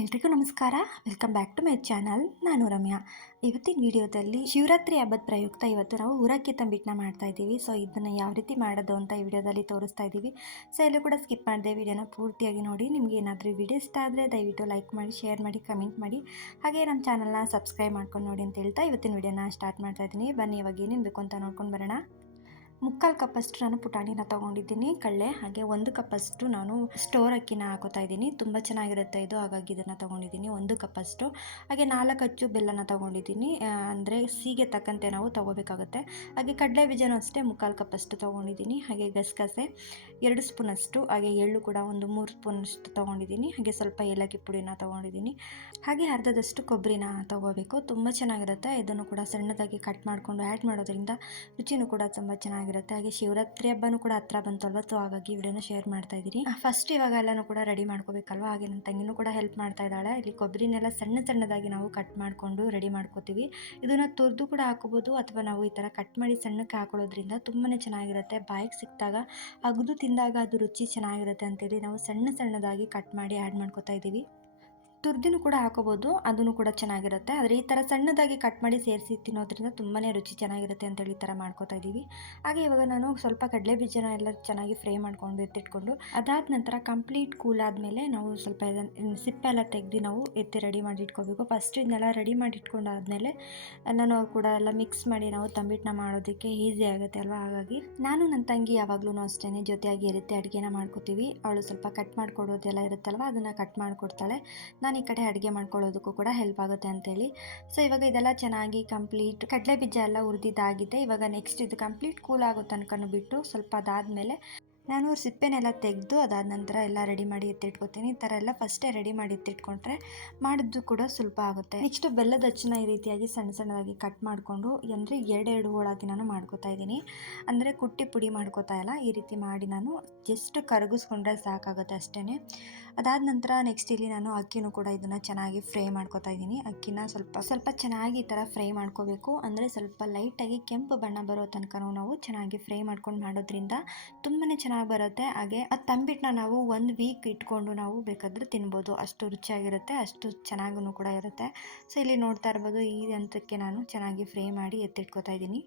ಎಲ್ರಿಗೂ ನಮಸ್ಕಾರ. Welcome back to my channel. ನಾನು ರಮ್ಯಾ. ಇವತ್ತಿನ ವಿಡಿಯೋದಲ್ಲಿ ಶಿವರಾತ್ರಿ ಹಬ್ಬದ ಪ್ರಯುಕ್ತ ಇವತ್ತು ನಾವು ಊರಕ್ಕಿ ತಂಬಿಟ್ಟನ್ನ ಮಾಡ್ತಾ ಇದ್ದೀವಿ. ಸೊ ಇದನ್ನು ಯಾವ ರೀತಿ ಮಾಡೋದು ಅಂತ ಈ ವಿಡಿಯೋದಲ್ಲಿ ತೋರಿಸ್ತಾ ಇದ್ದೀವಿ. ಸೊ ಎಲ್ಲೂ ಕೂಡ ಸ್ಕಿಪ್ ಮಾಡದೆ ವಿಡಿಯೋನ ಪೂರ್ತಿಯಾಗಿ ನೋಡಿ. ನಿಮಗೆ ಏನಾದರೂ ವಿಡಿಯೋ ಇಷ್ಟ ಆದರೆ ದಯವಿಟ್ಟು ಲೈಕ್ ಮಾಡಿ, ಶೇರ್ ಮಾಡಿ, ಕಮೆಂಟ್ ಮಾಡಿ, ಹಾಗೆ ನಮ್ಮ ಚಾನಲ್ನ ಸಬ್ಸ್ಕ್ರೈಬ್ ಮಾಡ್ಕೊಂಡು ನೋಡಿ ಅಂತ ಹೇಳ್ತಾ ಇವತ್ತಿನ ವಿಡಿಯೋನ ಸ್ಟಾರ್ಟ್ ಮಾಡ್ತಾ ಇದ್ದೀನಿ. ಬನ್ನಿ ಇವಾಗ ಏನೇನು ಬೇಕು ಅಂತ ನೋಡ್ಕೊಂಡು ಬರೋಣ. ಮುಕ್ಕಾಲು ಕಪ್ಪಷ್ಟು ನಾನು ಪುಟಾಣಿನ ತೊಗೊಂಡಿದ್ದೀನಿ, ಕಡಲೆ, ಹಾಗೆ 1 ಕಪ್ಪಷ್ಟು ನಾನು ಸ್ಟೋರ್ ಅಕ್ಕಿನ ಹಾಕೋತಾ ಇದ್ದೀನಿ. ತುಂಬ ಚೆನ್ನಾಗಿರುತ್ತೆ ಇದು, ಹಾಗಾಗಿ ಇದನ್ನು ತೊಗೊಂಡಿದ್ದೀನಿ 1 ಕಪ್ಪಷ್ಟು. ಹಾಗೆ 4 ಅಚ್ಚು ಬೆಲ್ಲನ ತೊಗೊಂಡಿದ್ದೀನಿ, ಅಂದರೆ ಸಿಹಿಗೆ ತಕ್ಕಂತೆ ನಾವು ತೊಗೋಬೇಕಾಗುತ್ತೆ. ಹಾಗೆ ಕಡಲೆ ಬೀಜನೂ ಅಷ್ಟೇ ಮುಕ್ಕಾಲು ಕಪ್ಪಷ್ಟು ತೊಗೊಂಡಿದ್ದೀನಿ. ಹಾಗೆ ಗಸಗಸೆ 2 ಸ್ಪೂನಷ್ಟು, ಹಾಗೆ ಎಳ್ಳು ಕೂಡ ಒಂದು 3 ಸ್ಪೂನಷ್ಟು ತೊಗೊಂಡಿದ್ದೀನಿ. ಹಾಗೆ ಸ್ವಲ್ಪ ಏಲಕ್ಕಿ ಪುಡಿನ ತೊಗೊಂಡಿದ್ದೀನಿ. ಹಾಗೆ ಅರ್ಧದಷ್ಟು ಕೊಬ್ಬರಿನ ತೊಗೋಬೇಕು. ತುಂಬ ಚೆನ್ನಾಗಿರುತ್ತೆ. ಇದನ್ನು ಕೂಡ ಸಣ್ಣದಾಗಿ ಕಟ್ ಮಾಡಿಕೊಂಡು ಆ್ಯಡ್ ಮಾಡೋದ್ರಿಂದ ರುಚಿನೂ ಕೂಡ ತುಂಬ ಚೆನ್ನಾಗಿರುತ್ತೆ. ಹಾಗೆ ಶಿವರಾತ್ರಿ ಹಬ್ಬನೂ ಕೂಡ ಹತ್ರ ಬಂತಲ್ವ, ಸೊ ಹಾಗಾಗಿ ವಿಡಿಯೋನ ಶೇರ್ ಮಾಡ್ತಾ ಇದ್ದೀನಿ. ಫಸ್ಟ್ ಇವಾಗ ಎಲ್ಲನೂ ಕೂಡ ರೆಡಿ ಮಾಡ್ಕೋಬೇಕಲ್ವ, ಹಾಗೆ ನನ್ನ ತಂಗಿನೂ ಕೂಡ ಹೆಲ್ಪ್ ಮಾಡ್ತಾ ಇದ್ದಾಳೆ. ಇಲ್ಲಿ ಕೊಬ್ಬರಿನೆಲ್ಲ ಸಣ್ಣದಾಗಿ ನಾವು ಕಟ್ ಮಾಡಿಕೊಂಡು ರೆಡಿ ಮಾಡ್ಕೋತೀವಿ. ಇದನ್ನು ತುರಿದು ಕೂಡ ಹಾಕೋಬೋದು, ಅಥವಾ ನಾವು ಈ ಥರ ಕಟ್ ಮಾಡಿ ಸಣ್ಣಕ್ಕೆ ಹಾಕೊಳ್ಳೋದ್ರಿಂದ ತುಂಬಾ ಚೆನ್ನಾಗಿರುತ್ತೆ. ಬಾಯಿಗೆ ಸಿಕ್ಕಿದಾಗ ಅಗದು ತಿಂದಾಗ ಅದು ರುಚಿ ಚೆನ್ನಾಗಿರುತ್ತೆ ಅಂತೇಳಿ ನಾವು ಸಣ್ಣದಾಗಿ ಕಟ್ ಮಾಡಿ ಆ್ಯಡ್ ಮಾಡ್ಕೋತಾ ಇದ್ದೀವಿ. ತುರ್ದಿನೂ ಕೂಡ ಹಾಕೋಬೋದು, ಅದನ್ನು ಕೂಡ ಚೆನ್ನಾಗಿರುತ್ತೆ. ಆದರೆ ಈ ಥರ ಸಣ್ಣದಾಗಿ ಕಟ್ ಮಾಡಿ ಸೇರಿಸಿ ತಿನ್ನೋದ್ರಿಂದ ತುಂಬಾ ರುಚಿ ಚೆನ್ನಾಗಿರುತ್ತೆ ಅಂತೇಳಿ ಈ ಥರ ಮಾಡ್ಕೋತಾ ಇದ್ದೀವಿ. ಹಾಗೆ ಇವಾಗ ನಾನು ಸ್ವಲ್ಪ ಕಡಲೆ ಬೀಜನ ಎಲ್ಲ ಚೆನ್ನಾಗಿ ಫ್ರೈ ಮಾಡ್ಕೊಂಡು ಎತ್ತಿಟ್ಕೊಂಡು, ಅದಾದ ನಂತರ ಕಂಪ್ಲೀಟ್ ಕೂಲ್ ಆದಮೇಲೆ ನಾವು ಸ್ವಲ್ಪ ಸಿಪ್ಪೆಲ್ಲ ತೆಗೆದು ನಾವು ಎತ್ತಿ ರೆಡಿ ಮಾಡಿ ಇಟ್ಕೋಬೇಕು. ಫಸ್ಟ್ ಇದನ್ನೆಲ್ಲ ರೆಡಿ ಮಾಡಿ ಇಟ್ಕೊಂಡಾದ್ಮೇಲೆ ನಾನು ಕೂಡ ಎಲ್ಲ ಮಿಕ್ಸ್ ಮಾಡಿ ನಾವು ತಂಬಿಟ್ಟನ್ನ ಮಾಡೋದಕ್ಕೆ ಈಸಿ ಆಗುತ್ತೆ ಅಲ್ವಾ. ಹಾಗಾಗಿ ನಾನು ನನ್ನ ತಂಗಿ ಯಾವಾಗಲೂ ಅಷ್ಟೇ ಜೊತೆಯಾಗಿ ಇರುತ್ತೆ, ಅಡುಗೆನ ಮಾಡ್ಕೋತೀವಿ. ಅವಳು ಸ್ವಲ್ಪ ಕಟ್ ಮಾಡಿಕೊಡೋದೆಲ್ಲ ಇರುತ್ತಲ್ವ, ಅದನ್ನು ಕಟ್ ಮಾಡಿಕೊಡ್ತಾಳೆ. ನಾನು ಈ ಕಡೆ ಅಡುಗೆ ಮಾಡ್ಕೊಳ್ಳೋದಕ್ಕೂ ಕೂಡ ಹೆಲ್ಪ್ ಆಗುತ್ತೆ ಅಂತೇಳಿ. ಸೊ ಇವಾಗ ಇದೆಲ್ಲ ಚೆನ್ನಾಗಿ ಕಂಪ್ಲೀಟ್ ಕಡಲೆ ಬೀಜ ಎಲ್ಲ ಹುರಿದಿದ್ದಾಗಿದೆ. ಇವಾಗ ನೆಕ್ಸ್ಟ್ ಇದು ಕಂಪ್ಲೀಟ್ ಕೂಲ್ ಆಗೋ ತನಕ ಬಿಟ್ಟು ಸ್ವಲ್ಪ ಅದಾದಮೇಲೆ ನಾನು ಸಿಪ್ಪೆನೆಲ್ಲ ತೆಗೆದು ಅದಾದ ನಂತರ ಎಲ್ಲ ರೆಡಿ ಮಾಡಿ ಎತ್ತಿಟ್ಕೊತೀನಿ. ಈ ಥರ ಎಲ್ಲ ಫಸ್ಟೇ ರೆಡಿ ಮಾಡಿ ಎತ್ತಿಟ್ಕೊಂಡ್ರೆ ಮಾಡಿದ್ದು ಕೂಡ ಸ್ವಲ್ಪ ಆಗುತ್ತೆ. ನೆಕ್ಸ್ಟ್ ಬೆಲ್ಲದ ಅಚ್ಚನ್ನ ಈ ರೀತಿಯಾಗಿ ಸಣ್ಣದಾಗಿ ಕಟ್ ಮಾಡಿಕೊಂಡು, ಅಂದರೆ 2 ಹೋಳಾಗಿ ನಾನು ಮಾಡ್ಕೋತಾ ಇದ್ದೀನಿ. ಅಂದರೆ ಕುಟ್ಟಿ ಪುಡಿ ಮಾಡ್ಕೋತಾ ಇಲ್ಲ, ಈ ರೀತಿ ಮಾಡಿ ನಾನು ಜಸ್ಟ್ ಕರಗಿಸ್ಕೊಂಡ್ರೆ ಸಾಕಾಗುತ್ತೆ ಅಷ್ಟೇ. ಅದಾದ ನಂತರ ನೆಕ್ಸ್ಟ್ ಇಲ್ಲಿ ನಾನು ಅಕ್ಕಿನೂ ಕೂಡ ಇದನ್ನು ಚೆನ್ನಾಗಿ ಫ್ರೈ ಮಾಡ್ಕೋತಾ ಇದ್ದೀನಿ. ಅಕ್ಕಿನ ಸ್ವಲ್ಪ ಚೆನ್ನಾಗಿ ಈ ಥರ ಫ್ರೈ ಮಾಡ್ಕೋಬೇಕು. ಅಂದರೆ ಸ್ವಲ್ಪ ಲೈಟಾಗಿ ಕೆಂಪು ಬಣ್ಣ ಬರೋ ತನಕ ನಾವು ಚೆನ್ನಾಗಿ ಫ್ರೈ ಮಾಡ್ಕೊಂಡು ಮಾಡೋದ್ರಿಂದ ತುಂಬಾ ಚೆನ್ನಾಗಿ ಬರುತ್ತೆ. ಹಾಗೆ ಆ ತಂಬಿಟ್ಟನ್ನ ನಾವು 1 ವೀಕ್ ಇಟ್ಕೊಂಡು ನಾವು ಬೇಕಾದರೆ ತಿನ್ಬೋದು, ಅಷ್ಟು ರುಚಿಯಾಗಿರುತ್ತೆ, ಅಷ್ಟು ಚೆನ್ನಾಗೂ ಕೂಡ ಇರುತ್ತೆ. ಸೊ ಇಲ್ಲಿ ನೋಡ್ತಾ ಇರ್ಬೋದು, ಈ ಹಂತಕ್ಕೆ ನಾನು ಚೆನ್ನಾಗಿ ಫ್ರೈ ಮಾಡಿ ಎತ್ತಿಟ್ಕೋತಾ ಇದ್ದೀನಿ.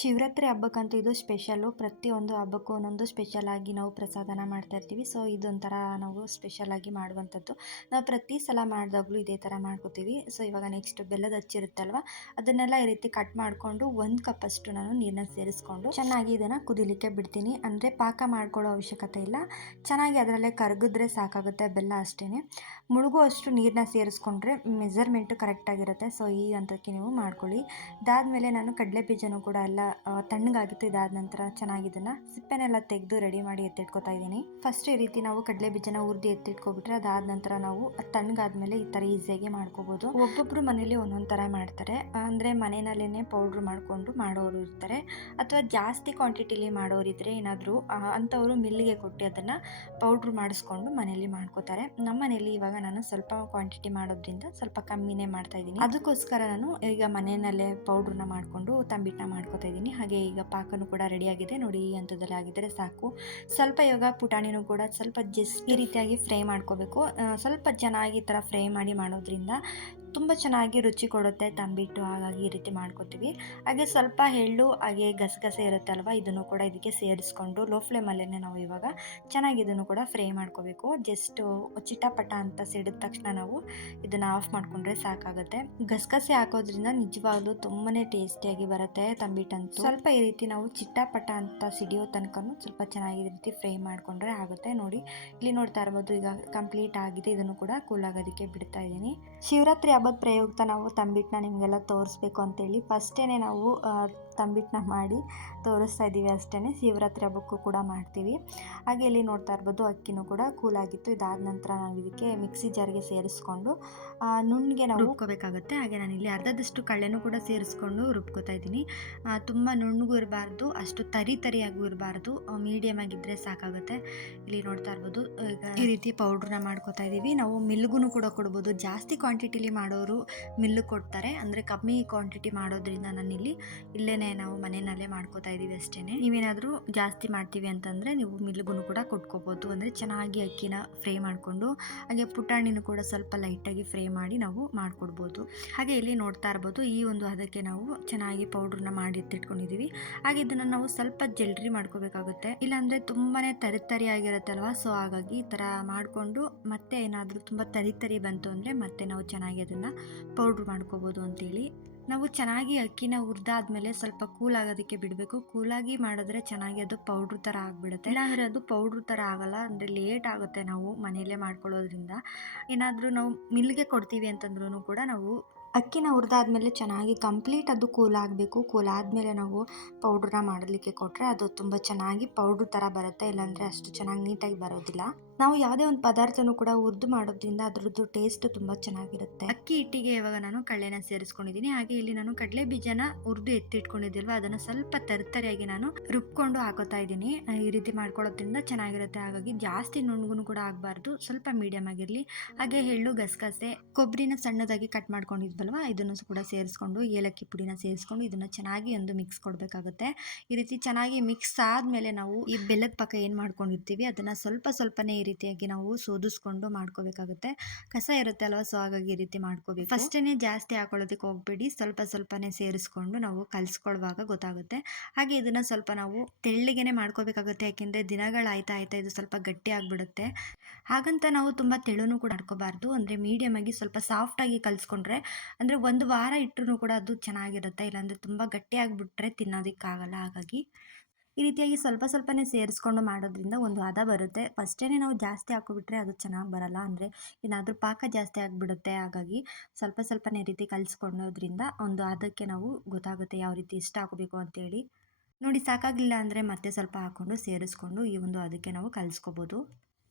ಶಿವರಾತ್ರಿ ಹಬ್ಬಕ್ಕಂತೂ ಇದು ಸ್ಪೆಷಲ್ಲು. ಪ್ರತಿಯೊಂದು ಹಬ್ಬಕ್ಕೂ ಒಂದೊಂದು ಸ್ಪೆಷಲಾಗಿ ನಾವು ಪ್ರಸಾದನ ಮಾಡ್ತಾ ಇರ್ತೀವಿ. ಸೊ ಇದೊಂಥರ ನಾವು ಸ್ಪೆಷಲಾಗಿ ಮಾಡುವಂಥದ್ದು. ನಾವು ಪ್ರತಿ ಸಲ ಮಾಡಿದಾಗಲೂ ಇದೇ ಥರ ಮಾಡ್ಕೋತೀವಿ. ಸೊ ಇವಾಗ ನೆಕ್ಸ್ಟ್ ಬೆಲ್ಲದ ಹಚ್ಚಿರುತ್ತಲ್ವ, ಅದನ್ನೆಲ್ಲ ಈ ರೀತಿ ಕಟ್ ಮಾಡಿಕೊಂಡು 1 ಕಪ್ಪಷ್ಟು ನಾನು ನೀರನ್ನ ಸೇರಿಸ್ಕೊಂಡು ಚೆನ್ನಾಗಿ ಇದನ್ನು ಕುದಿಲಿಕ್ಕೆ ಬಿಡ್ತೀನಿ. ಅಂದರೆ ಪಾಕ ಮಾಡ್ಕೊಳ್ಳೋ ಅವಶ್ಯಕತೆ ಇಲ್ಲ, ಚೆನ್ನಾಗಿ ಅದರಲ್ಲೇ ಕರಗಿದ್ರೆ ಸಾಕಾಗುತ್ತೆ ಬೆಲ್ಲ ಅಷ್ಟೇ. ಮುಳುಗೋ ಅಷ್ಟು ನೀರನ್ನ ಸೇರಿಸ್ಕೊಂಡ್ರೆ ಮೆಜರ್ಮೆಂಟು ಕರೆಕ್ಟಾಗಿರುತ್ತೆ. ಸೊ ಈ ಹಂತಕ್ಕೆ ನೀವು ಮಾಡ್ಕೊಳ್ಳಿ. ಇದಾದಮೇಲೆ ನಾನು ಕಡಲೆ ಬೀಜನೂ ಕೂಡ ಎಲ್ಲ ತಣ್ಣಗಾಗಿತ್ತು. ಇದಾದ ನಂತರ ಚೆನ್ನಾಗಿ ಇದನ್ನು ಸಿಪ್ಪೆನೆಲ್ಲ ತೆಗೆದು ರೆಡಿ ಮಾಡಿ ಎತ್ತಿಟ್ಕೋತಾ ಇದ್ದೀನಿ. ಫಸ್ಟ್ ಈ ರೀತಿ ನಾವು ಕಡಲೆ ಬೀಜನ ಹುರಿದು ಎತ್ತಿಟ್ಕೊಬಿಟ್ರೆ ಅದಾದ ನಂತರ ನಾವು ತಣ್ಣಗಾದ್ಮೇಲೆ ಈ ಥರ ಈಸಿಯಾಗಿ ಮಾಡ್ಕೋಬೋದು. ಒಬ್ಬೊಬ್ಬರು ಮನೇಲಿ ಒಂದೊಂದು ಥರ ಮಾಡ್ತಾರೆ. ಅಂದರೆ ಮನೆಯಲ್ಲೇ ಪೌಡ್ರ್ ಮಾಡಿಕೊಂಡು ಮಾಡೋರು ಇರ್ತಾರೆ, ಅಥವಾ ಜಾಸ್ತಿ ಕ್ವಾಂಟಿಟಿಲಿ ಮಾಡೋರಿದ್ರೆ ಏನಾದರೂ ಅಂಥವರು ಮಿಲ್ಲಿಗೆ ಕೊಟ್ಟು ಅದನ್ನು ಪೌಡ್ರ್ ಮಾಡಿಸ್ಕೊಂಡು ಮನೇಲಿ ಮಾಡ್ಕೋತಾರೆ. ನಮ್ಮ ಮನೇಲಿ ಇವಾಗ ನಾನು ಸ್ವಲ್ಪ ಕ್ವಾಂಟಿಟಿ ಮಾಡೋದ್ರಿಂದ ಸ್ವಲ್ಪ ಕಮ್ಮಿನೇ ಮಾಡ್ತಾ ಇದ್ದೀನಿ. ಅದಕ್ಕೋಸ್ಕರ ನಾನು ಈಗ ಮನೆಯಲ್ಲೇ ಪೌಡ್ರನ್ನ ಮಾಡಿಕೊಂಡು ತಂಬಿಟ್ಟನ್ನ ಮಾಡ್ಕೋತಾ ಇದ್ದೀನಿ. ಹಾಗೆ ಈಗ ಪಾಕನೂ ಕೂಡ ರೆಡಿಯಾಗಿದೆ ನೋಡಿ, ಈ ಹಂತದಲ್ಲಿ ಆಗಿದ್ದರೆ ಸಾಕು. ಸ್ವಲ್ಪ ಇವಾಗ ಪುಟಾಣಿನೂ ಕೂಡ ಸ್ವಲ್ಪ ಜಸ್ಟ್ ಈ ರೀತಿಯಾಗಿ ಫ್ರೈ ಮಾಡ್ಕೋಬೇಕು. ಸ್ವಲ್ಪ ಚೆನ್ನಾಗಿ ಈ ಥರ ಫ್ರೈ ಮಾಡಿ ಮಾಡೋದ್ರಿಂದ ತುಂಬ ಚೆನ್ನಾಗಿ ರುಚಿ ಕೊಡುತ್ತೆ ತಂಬಿಟ್ಟು, ಹಾಗಾಗಿ ಈ ರೀತಿ ಮಾಡ್ಕೋತೀವಿ. ಹಾಗೆ ಸ್ವಲ್ಪ ಎಳ್ಳು ಹಾಗೆ ಗಸಗಸೆ ಇರುತ್ತಲ್ವ, ಇದನ್ನು ಕೂಡ ಇದಕ್ಕೆ ಸೇರಿಸ್ಕೊಂಡು ಲೋ ಫ್ಲೇಮಲ್ಲೇ ನಾವು ಇವಾಗ ಚೆನ್ನಾಗಿ ಇದನ್ನು ಕೂಡ ಫ್ರೈ ಮಾಡ್ಕೋಬೇಕು. ಜಸ್ಟ್ ಚಿಟಪಟ ಅಂತ ಸಿಡಿದ ತಕ್ಷಣ ನಾವು ಇದನ್ನು ಆಫ್ ಮಾಡಿಕೊಂಡ್ರೆ ಸಾಕಾಗುತ್ತೆ. ಗಸಗಸೆ ಹಾಕೋದ್ರಿಂದ ನಿಜವಾಗ್ಲೂ ತುಂಬಾ ಟೇಸ್ಟಿಯಾಗಿ ಬರುತ್ತೆ ತಂಬಿಟ್ಟಂತೂ. ಸ್ವಲ್ಪ ಈ ರೀತಿ ನಾವು ಚಿಟಪಟ ಅಂತ ಸಿಡಿಯೋ ತನಕ ಸ್ವಲ್ಪ ಚೆನ್ನಾಗಿ ಈ ರೀತಿ ಫ್ರೈ ಮಾಡಿಕೊಂಡ್ರೆ ಆಗುತ್ತೆ. ನೋಡಿ ಇಲ್ಲಿ ನೋಡ್ತಾ ಇರ್ಬೋದು, ಈಗ ಕಂಪ್ಲೀಟ್ ಆಗಿದೆ. ಇದನ್ನು ಕೂಡ ಕೂಲ್ ಆಗೋದಕ್ಕೆ ಬಿಡ್ತಾ ಇದ್ದೀನಿ. ಶಿವರಾತ್ರಿ ಹಬ್ಬದ ಪ್ರಯುಕ್ತ ನಾವು ತಂಬಿಟ್ಟನ್ನ ನಿಮಗೆಲ್ಲ ತೋರಿಸ್ಬೇಕು ಅಂತೇಳಿ ಫಸ್ಟೇ ನಾವು ತಂಬಿಟ್ಟನ್ನ ಮಾಡಿ ತೋರಿಸ್ತಾ ಇದ್ದೀವಿ ಅಷ್ಟೇ. ಶಿವರಾತ್ರಿ ಹಬ್ಬಕ್ಕೂ ಕೂಡ ಮಾಡ್ತೀವಿ. ಹಾಗೆ ಇಲ್ಲಿ ನೋಡ್ತಾ ಇರ್ಬೋದು, ಅಕ್ಕಿನೂ ಕೂಡ ಕೂಲಾಗಿತ್ತು. ಇದಾದ ನಂತರ ನಾವು ಇದಕ್ಕೆ ಮಿಕ್ಸಿ ಜಾರ್ಗೆ ಸೇರಿಸ್ಕೊಂಡು ನುಣ್ಣಗೆ ನಾವು ರುಬ್ಕೋಬೇಕಾಗುತ್ತೆ. ಹಾಗೆ ನಾನು ಇಲ್ಲಿ ಅರ್ಧದಷ್ಟು ಕಳ್ಳೆನೂ ಕೂಡ ಸೇರಿಸ್ಕೊಂಡು ರುಬ್ಕೋತಾ ಇದ್ದೀನಿ. ತುಂಬ ನುಣ್ಣಗೂ ಇರಬಾರ್ದು, ಅಷ್ಟು ತರಿಯಾಗೂ ಇರಬಾರ್ದು, ಮೀಡಿಯಮ್ ಆಗಿದ್ದರೆ ಸಾಕಾಗುತ್ತೆ. ಇಲ್ಲಿ ನೋಡ್ತಾ ಇರ್ಬೋದು, ಈಗ ಈ ರೀತಿ ಪೌಡ್ರನ್ನ ಮಾಡ್ಕೋತಾ ಇದ್ದೀವಿ. ನಾವು ಮಿಲ್ಗೂ ಕೂಡ ಕೊಡ್ಬೋದು. ಜಾಸ್ತಿ ಕ್ವಾಂಟಿಟಿಲಿ ಮಾಡೋರು ಮಿಲ್ಲು ಕೊಡ್ತಾರೆ, ಅಂದರೆ ಕಮ್ಮಿ ಕ್ವಾಂಟಿಟಿ ಮಾಡೋದ್ರಿಂದ ನಾನಿಲ್ಲಿ ಇಲ್ಲೇ ನಾವು ಮನೆಯಲ್ಲೇ ಮಾಡ್ಕೋತಾ ಇದೀವಿ ಅಷ್ಟೇ. ನೀವೇನಾದರೂ ಜಾಸ್ತಿ ಮಾಡ್ತೀವಿ ಅಂತಂದರೆ ನೀವು ಮಿಲ್ಗೂ ಕೂಡ ಕೊಟ್ಕೋಬೋದು. ಅಂದರೆ ಚೆನ್ನಾಗಿ ಅಕ್ಕಿನ ಫ್ರೈ ಮಾಡಿಕೊಂಡು ಹಾಗೆ ಪುಟಾಣಿನೂ ಕೂಡ ಸ್ವಲ್ಪ ಲೈಟಾಗಿ ಫ್ರೈ ಮಾಡಿ ನಾವು ಮಾಡಿಕೊಡ್ಬೋದು. ಹಾಗೆ ಇಲ್ಲಿ ನೋಡ್ತಾ ಇರ್ಬೋದು, ಈ ಒಂದು ಅದಕ್ಕೆ ನಾವು ಚೆನ್ನಾಗಿ ಪೌಡ್ರನ್ನ ಮಾಡಿ ಎತ್ತಿಟ್ಕೊಂಡಿದ್ದೀವಿ. ಹಾಗೆ ಇದನ್ನು ನಾವು ಸ್ವಲ್ಪ ಜಲ್ರಿ ಮಾಡ್ಕೋಬೇಕಾಗುತ್ತೆ, ಇಲ್ಲಾಂದರೆ ತುಂಬಾ ತರಿ ಆಗಿರುತ್ತೆ ಅಲ್ವಾ. ಸೊ ಹಾಗಾಗಿ ಈ ಥರ ಮಾಡಿಕೊಂಡು ಮತ್ತೆ ಏನಾದರೂ ತುಂಬ ತರಿ ಬಂತು ಅಂದರೆ ಮತ್ತೆ ನಾವು ಚೆನ್ನಾಗಿ ಅದನ್ನು ಪೌಡ್ರ್ ಮಾಡ್ಕೋಬೋದು ಅಂತೇಳಿ. ನಾವು ಚೆನ್ನಾಗಿ ಅಕ್ಕಿನ ಹುರಿದಾದ್ಮೇಲೆ ಸ್ವಲ್ಪ ಕೂಲ್ ಆಗೋದಕ್ಕೆ ಬಿಡಬೇಕು. ಕೂಲಾಗಿ ಮಾಡಿದ್ರೆ ಚೆನ್ನಾಗಿ ಅದು ಪೌಡ್ರ್ ಥರ ಆಗಿಬಿಡುತ್ತೆ, ಇಲ್ಲಾಂದರೆ ಅದು ಪೌಡ್ರ್ ಥರ ಆಗಲ್ಲ. ಅಂದರೆ ಲೇಟ್ ಆಗುತ್ತೆ ನಾವು ಮನೆಯಲ್ಲೇ ಮಾಡ್ಕೊಳ್ಳೋದ್ರಿಂದ. ಏನಾದರೂ ನಾವು ಮಿಲ್ಗೆ ಕೊಡ್ತೀವಿ ಅಂತಂದ್ರೂ ಕೂಡ ನಾವು ಅಕ್ಕಿನ ಹುರಿದಾದ್ಮೇಲೆ ಚೆನ್ನಾಗಿ ಕಂಪ್ಲೀಟ್ ಅದು ಕೂಲ್ ಆಗಬೇಕು. ಕೂಲ್ ಆದಮೇಲೆ ನಾವು ಪೌಡ್ರನ್ನ ಮಾಡಲಿಕ್ಕೆ ಕೊಟ್ಟರೆ ಅದು ತುಂಬ ಚೆನ್ನಾಗಿ ಪೌಡ್ರ್ ಥರ ಬರುತ್ತೆ, ಇಲ್ಲಾಂದರೆ ಅಷ್ಟು ಚೆನ್ನಾಗಿ ನೀಟಾಗಿ ಬರೋದಿಲ್ಲ. ನಾವು ಯಾವುದೇ ಒಂದು ಪದಾರ್ಥನೂ ಕೂಡ ಹುರಿದು ಮಾಡೋದ್ರಿಂದ ಅದರದ್ದು ಟೇಸ್ಟ್ ತುಂಬ ಚೆನ್ನಾಗಿರುತ್ತೆ. ಅಕ್ಕಿ ಹಿಟ್ಟಿಗೆ ಇವಾಗ ನಾನು ಕಡಲೆನ ಸೇರಿಸ್ಕೊಂಡಿದ್ದೀನಿ. ಹಾಗೆ ಇಲ್ಲಿ ನಾನು ಕಡಲೆ ಬೀಜನ ಹುರಿದು ಎತ್ತಿಟ್ಕೊಂಡಿದ್ದಿಲ್ವ, ಅದನ್ನು ಸ್ವಲ್ಪ ತರಿಯಾಗಿ ನಾನು ರುಬ್ಕೊಂಡು ಹಾಕೋತಾ ಇದ್ದೀನಿ. ಈ ರೀತಿ ಮಾಡ್ಕೊಳ್ಳೋದ್ರಿಂದ ಚೆನ್ನಾಗಿರುತ್ತೆ. ಹಾಗಾಗಿ ಜಾಸ್ತಿ ನುಣ್ಣಗೂ ಕೂಡ ಆಗಬಾರ್ದು, ಸ್ವಲ್ಪ ಮೀಡಿಯಮ್ ಆಗಿರಲಿ. ಹಾಗೆ ಎಳ್ಳು, ಗಸಗಸೆ, ಕೊಬ್ಬರಿನ ಸಣ್ಣದಾಗಿ ಕಟ್ ಮಾಡ್ಕೊಂಡಿದ್ವಲ್ವ, ಇದನ್ನು ಕೂಡ ಸೇರಿಸ್ಕೊಂಡು ಏಲಕ್ಕಿ ಪುಡಿನ ಸೇರಿಸ್ಕೊಂಡು ಇದನ್ನು ಚೆನ್ನಾಗಿ ಒಂದು ಮಿಕ್ಸ್ ಕೊಡಬೇಕಾಗುತ್ತೆ. ಈ ರೀತಿ ಚೆನ್ನಾಗಿ ಮಿಕ್ಸ್ ಆದಮೇಲೆ ನಾವು ಈ ಬೆಲ್ಲದ ಪಾಕ ಏನು ಮಾಡ್ಕೊಂಡಿರ್ತೀವಿ ಅದನ್ನು ಸ್ವಲ್ಪನೇ ಈ ರೀತಿಯಾಗಿ ನಾವು ಸೋದಿಸ್ಕೊಂಡು ಮಾಡ್ಕೋಬೇಕಾಗುತ್ತೆ. ಕಸ ಇರುತ್ತೆ ಅಲ್ವಾ, ಸೊ ಹಾಗಾಗಿ ಈ ರೀತಿ ಮಾಡ್ಕೋಬೇಕು. ಫಸ್ಟೇ ಜಾಸ್ತಿ ಹಾಕೊಳ್ಳೋದಕ್ಕೆ ಹೋಗ್ಬೇಡಿ, ಸ್ವಲ್ಪನೇ ಸೇರಿಸ್ಕೊಂಡು ನಾವು ಕಲಿಸ್ಕೊಳ್ಳುವಾಗ ಗೊತ್ತಾಗುತ್ತೆ. ಹಾಗೆ ಇದನ್ನ ಸ್ವಲ್ಪ ನಾವು ತೆಳ್ಳಗೆನೆ ಮಾಡ್ಕೋಬೇಕಾಗುತ್ತೆ, ಯಾಕೆಂದರೆ ದಿನಗಳಾಯ್ತಾ ಇದು ಸ್ವಲ್ಪ ಗಟ್ಟಿ ಆಗಿಬಿಡುತ್ತೆ. ಹಾಗಂತ ನಾವು ತುಂಬ ತೆಳುನೂ ಕೂಡ ಮಾಡ್ಕೋಬಾರ್ದು. ಅಂದರೆ ಮೀಡಿಯಮ್ ಆಗಿ ಸ್ವಲ್ಪ ಸಾಫ್ಟಾಗಿ ಕಲಿಸ್ಕೊಂಡ್ರೆ, ಅಂದರೆ ಒಂದು ವಾರ ಇಟ್ಟರೂ ಕೂಡ ಅದು ಚೆನ್ನಾಗಿರುತ್ತೆ. ಇಲ್ಲಾಂದರೆ ತುಂಬ ಗಟ್ಟಿ ಆಗಿಬಿಟ್ರೆ ತಿನ್ನೋದಕ್ಕಾಗಲ್ಲ. ಹಾಗಾಗಿ ಈ ರೀತಿಯಾಗಿ ಸ್ವಲ್ಪನೇ ಸೇರಿಸ್ಕೊಂಡು ಮಾಡೋದ್ರಿಂದ ಒಂದು ಹದ ಬರುತ್ತೆ. ಫಸ್ಟೇ ನಾವು ಜಾಸ್ತಿ ಹಾಕೋಬಿಟ್ರೆ ಅದು ಚೆನ್ನಾಗಿ ಬರಲ್ಲ, ಅಂದರೆ ಏನಾದರೂ ಪಾಕ ಜಾಸ್ತಿ ಆಗಿಬಿಡುತ್ತೆ. ಹಾಗಾಗಿ ಸ್ವಲ್ಪನೇ ರೀತಿ ಕಲಿಸ್ಕೊಳ್ಳೋದ್ರಿಂದ ಒಂದು ಹದಕ್ಕೆ ನಾವು ಗೊತ್ತಾಗುತ್ತೆ ಯಾವ ರೀತಿ ಇಷ್ಟ ಹಾಕೋಬೇಕು ಅಂತೇಳಿ. ನೋಡಿ, ಸಾಕಾಗಿಲ್ಲ ಅಂದರೆ ಮತ್ತೆ ಸ್ವಲ್ಪ ಹಾಕ್ಕೊಂಡು ಸೇರಿಸ್ಕೊಂಡು ಈ ಒಂದು ಹದಕ್ಕೆ ನಾವು ಕಲಿಸ್ಕೋಬೋದು.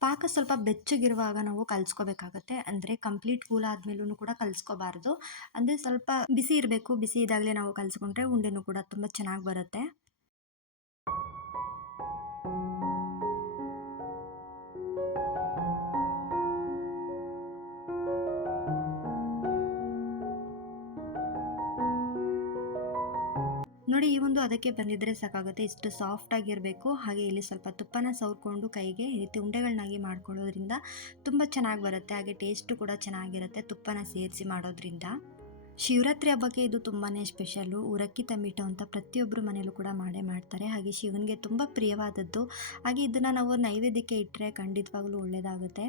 ಪಾಕ ಸ್ವಲ್ಪ ಬೆಚ್ಚಗಿರುವಾಗ ನಾವು ಕಲಿಸ್ಕೋಬೇಕಾಗತ್ತೆ, ಅಂದರೆ ಕಂಪ್ಲೀಟ್ ಕೂಲ್ ಆದಮೇಲೂ ಕೂಡ ಕಲಿಸ್ಕೋಬಾರ್ದು. ಅಂದರೆ ಸ್ವಲ್ಪ ಬಿಸಿ ಇರಬೇಕು, ಬಿಸಿ ಇದ್ದಾಗಲೇ ನಾವು ಕಲಿಸ್ಕೊಂಡ್ರೆ ಉಂಡೆನೂ ಕೂಡ ತುಂಬ ಚೆನ್ನಾಗಿ ಬರುತ್ತೆ. ನೋಡಿ, ಈ ಒಂದು ಅದಕ್ಕೆ ಬಂದಿದ್ರೆ ಸಾಕಾಗುತ್ತೆ. ಇಷ್ಟು ಸಾಫ್ಟ್ ಆಗಿರಬೇಕು. ಹಾಗೆ ಇಲ್ಲಿ ಸ್ವಲ್ಪ ತುಪ್ಪನ ಸವರ್ಕೊಂಡು ಕೈಗೆ ಈ ರೀತಿ ಉಂಡೆಗಳನ್ನಾಗಿ ಮಾಡ್ಕೊಳ್ಳೋದ್ರಿಂದ ತುಂಬ ಚೆನ್ನಾಗಿ ಬರುತ್ತೆ. ಹಾಗೆ ಟೇಸ್ಟು ಕೂಡ ಚೆನ್ನಾಗಿರುತ್ತೆ ತುಪ್ಪನ ಸೇರಿಸಿ ಮಾಡೋದ್ರಿಂದ. ಶಿವರಾತ್ರಿ ಹಬ್ಬಕ್ಕೆ ಇದು ತುಂಬಾ ಸ್ಪೆಷಲ್ಲು. ಉರಕ್ಕಿ ತಂಬಿಟ್ಟು ಅಂತ ಪ್ರತಿಯೊಬ್ಬರು ಮನೇಲೂ ಕೂಡ ಮಾಡೇ ಮಾಡ್ತಾರೆ. ಹಾಗೆ ಶಿವನಿಗೆ ತುಂಬ ಪ್ರಿಯವಾದದ್ದು. ಹಾಗೆ ಇದನ್ನು ನಾವು ನೈವೇದ್ಯಕ್ಕೆ ಇಟ್ಟರೆ ಖಂಡಿತವಾಗ್ಲೂ ಒಳ್ಳೆಯದಾಗುತ್ತೆ.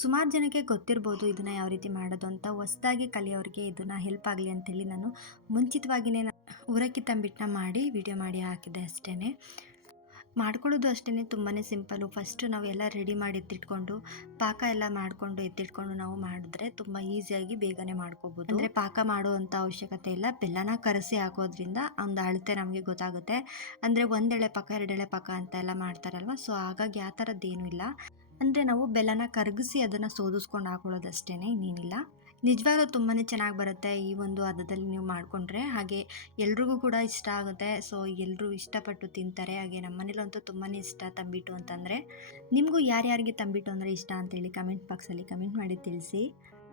ಸುಮಾರು ಜನಕ್ಕೆ ಗೊತ್ತಿರ್ಬೋದು ಇದನ್ನು ಯಾವ ರೀತಿ ಮಾಡೋದು ಅಂತ. ಹೊಸದಾಗಿ ಕಲಿಯೋರಿಗೆ ಇದನ್ನು ಹೆಲ್ಪ್ ಆಗಲಿ ಅಂತೇಳಿ ನಾನು ಮುಂಚಿತವಾಗಿಯೇ ಉರಕ್ಕಿ ತಂಬಿಟ್ಟನ್ನ ಮಾಡಿ ವಿಡಿಯೋ ಮಾಡಿ ಹಾಕಿದೆ ಅಷ್ಟೇ. ಮಾಡ್ಕೊಳ್ಳೋದು ಅಷ್ಟೇ ತುಂಬಾ ಸಿಂಪಲ್ಲು. ಫಸ್ಟು ನಾವು ಎಲ್ಲ ರೆಡಿ ಮಾಡಿ ಎತ್ತಿಟ್ಕೊಂಡು ಪಾಕ ಎಲ್ಲ ಮಾಡಿಕೊಂಡು ಎತ್ತಿಟ್ಕೊಂಡು ನಾವು ಮಾಡಿದ್ರೆ ತುಂಬ ಈಸಿಯಾಗಿ ಬೇಗನೆ ಮಾಡ್ಕೋಬೋದು. ಅಂದರೆ ಪಾಕ ಮಾಡುವಂಥ ಅವಶ್ಯಕತೆ ಇಲ್ಲ. ಬೆಲ್ಲನ ಕರಸಿ ಹಾಕೋದ್ರಿಂದ ಒಂದು ಅಳತೆ ನಮಗೆ ಗೊತ್ತಾಗುತ್ತೆ. ಅಂದರೆ ಒಂದೆಳೆ ಪಾಕ ಎರಡೆಳೆ ಪಾಕ ಅಂತ ಎಲ್ಲ ಮಾಡ್ತಾರಲ್ವ, ಸೊ ಹಾಗಾಗಿ ಆ ಥರದ್ದೇನೂ ಇಲ್ಲ. ಅಂದರೆ ನಾವು ಬೆಲ್ಲನ ಕರಗಿಸಿ ಅದನ್ನು ಸೋದಿಸ್ಕೊಂಡು ಹಾಕೊಳ್ಳೋದಷ್ಟೇ, ಇನ್ನೇನಿಲ್ಲ. ನಿಜವಾಗ್ಲೂ ತುಂಬಾ ಚೆನ್ನಾಗಿ ಬರುತ್ತೆ ಈ ಒಂದು ಹದದಲ್ಲಿ ನೀವು ಮಾಡಿಕೊಂಡ್ರೆ. ಹಾಗೆ ಎಲ್ರಿಗೂ ಕೂಡ ಇಷ್ಟ ಆಗುತ್ತೆ. ಸೊ ಎಲ್ಲರೂ ಇಷ್ಟಪಟ್ಟು ತಿಂತಾರೆ. ಹಾಗೆ ನಮ್ಮ ಮನೇಲಂತೂ ತುಂಬಾ ಇಷ್ಟ ತಂಬಿಟ್ಟು ಅಂತಂದರೆ. ನಿಮಗೂ ಯಾರ್ಯಾರಿಗೆ ತಂಬಿಟ್ಟು ಅಂದರೆ ಇಷ್ಟ ಅಂತೇಳಿ ಕಮೆಂಟ್ ಬಾಕ್ಸಲ್ಲಿ ಕಮೆಂಟ್ ಮಾಡಿ ತಿಳಿಸಿ.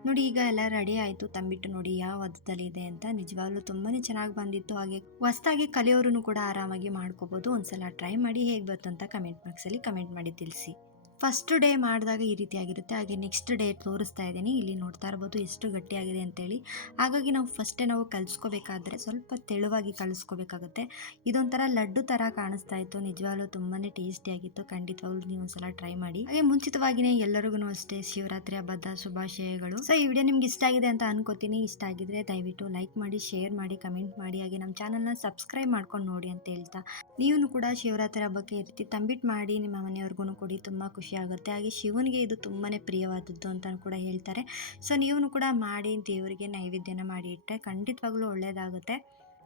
ನೋಡಿ, ಈಗ ಎಲ್ಲ ರೆಡಿ ಆಯಿತು. ತಂಬಿಟ್ಟು ನೋಡಿ ಯಾವ ಹದದಲ್ಲಿ ಇದೆ ಅಂತ. ನಿಜವಾಗ್ಲೂ ತುಂಬಾ ಚೆನ್ನಾಗಿ ಬಂದಿತ್ತು. ಹಾಗೆ ಹೊಸದಾಗಿ ಕಲಿಯೋರು ಕೂಡ ಆರಾಮಾಗಿ ಮಾಡ್ಕೋಬೋದು. ಒಂದ್ಸಲ ಟ್ರೈ ಮಾಡಿ ಹೇಗೆ ಬಂತು ಅಂತ ಕಮೆಂಟ್ ಬಾಕ್ಸಲ್ಲಿ ಕಮೆಂಟ್ ಮಾಡಿ ತಿಳಿಸಿ. ಫಸ್ಟ್ ಡೇ ಮಾಡಿದಾಗ ಈ ರೀತಿಯಾಗಿರುತ್ತೆ. ಹಾಗೆ ನೆಕ್ಸ್ಟ್ ಡೇ ತೋರಿಸ್ತಾ ಇದ್ದೀನಿ, ಇಲ್ಲಿ ನೋಡ್ತಾ ಇರ್ಬೋದು ಎಷ್ಟು ಗಟ್ಟಿಯಾಗಿದೆ ಅಂತೇಳಿ. ಹಾಗಾಗಿ ನಾವು ಫಸ್ಟೇ ನಾವು ಕಲಿಸ್ಕೋಬೇಕಾದ್ರೆ ಸ್ವಲ್ಪ ತೆಳುವಾಗಿ ಕಲಿಸ್ಕೋಬೇಕಾಗುತ್ತೆ. ಇದೊಂಥರ ಲಡ್ಡು ಥರ ಕಾಣಿಸ್ತಾ ಇತ್ತು. ನಿಜವಾಗ್ಲೂ ತುಂಬಾ ಟೇಸ್ಟಿಯಾಗಿತ್ತು. ಖಂಡಿತವಾಗ್ಲೂ ನೀವು ಒಂದ್ಸಲ ಟ್ರೈ ಮಾಡಿ. ಹಾಗೆ ಮುಂಚಿತವಾಗಿಯೇ ಎಲ್ಲರಿಗೂ ಅಷ್ಟೇ ಶಿವರಾತ್ರಿ ಹಬ್ಬದ ಶುಭಾಶಯಗಳು. ಸೊ ಈ ವಿಡಿಯೋ ನಿಮ್ಗೆ ಇಷ್ಟ ಆಗಿದೆ ಅಂತ ಅನ್ಕೋತೀನಿ. ಇಷ್ಟ ಆಗಿದ್ರೆ ದಯವಿಟ್ಟು ಲೈಕ್ ಮಾಡಿ, ಶೇರ್ ಮಾಡಿ, ಕಮೆಂಟ್ ಮಾಡಿ. ಹಾಗೆ ನಮ್ಮ ಚಾನಲ್ನ ಸಬ್ಸ್ಕ್ರೈಬ್ ಮಾಡ್ಕೊಂಡು ನೋಡಿ ಅಂತ ಹೇಳ್ತಾ, ನೀವು ಕೂಡ ಶಿವರಾತ್ರಿ ಹಬ್ಬಕ್ಕೆ ಈ ರೀತಿ ತಂಬಿಟ್ಟು ಮಾಡಿ ನಿಮ್ಮ ಮನೆಯವ್ರಿಗೂ ಕೊಡಿ, ತುಂಬ ಖುಷಿ ಆಗುತ್ತೆ. ಹಾಗೆ ಶಿವನಿಗೆ ಇದು ತುಂಬಾ ಪ್ರಿಯವಾದದ್ದು ಅಂತ ಕೂಡ ಹೇಳ್ತಾರೆ. ಸೊ ನೀವು ಕೂಡ ಮಾಡಿ ದೇವರಿಗೆ ನೈವೇದ್ಯನ ಮಾಡಿ ಇಟ್ಟರೆ ಖಂಡಿತವಾಗ್ಲೂ ಒಳ್ಳೆಯದಾಗುತ್ತೆ.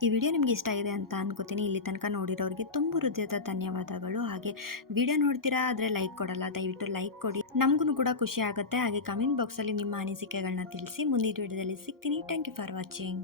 ಈ ವಿಡಿಯೋ ನಿಮ್ಗೆ ಇಷ್ಟ ಆಗಿದೆ ಅಂತ ಅನ್ಕೋತೀನಿ. ಇಲ್ಲಿ ತನಕ ನೋಡಿರೋರಿಗೆ ತುಂಬ ಹೃದಯದ ಧನ್ಯವಾದಗಳು. ಹಾಗೆ ವಿಡಿಯೋ ನೋಡ್ತೀರಾ ಆದರೆ ಲೈಕ್ ಕೊಡಲ್ಲ, ದಯವಿಟ್ಟು ಲೈಕ್ ಕೊಡಿ, ನಮಗೂ ಕೂಡ ಖುಷಿ ಆಗುತ್ತೆ. ಹಾಗೆ ಕಮೆಂಟ್ ಬಾಕ್ಸಲ್ಲಿ ನಿಮ್ಮ ಅನಿಸಿಕೆಗಳನ್ನ ತಿಳಿಸಿ. ಮುಂದಿನ ವಿಡಿಯೋದಲ್ಲಿ ಸಿಗ್ತೀನಿ. Thank you for watching.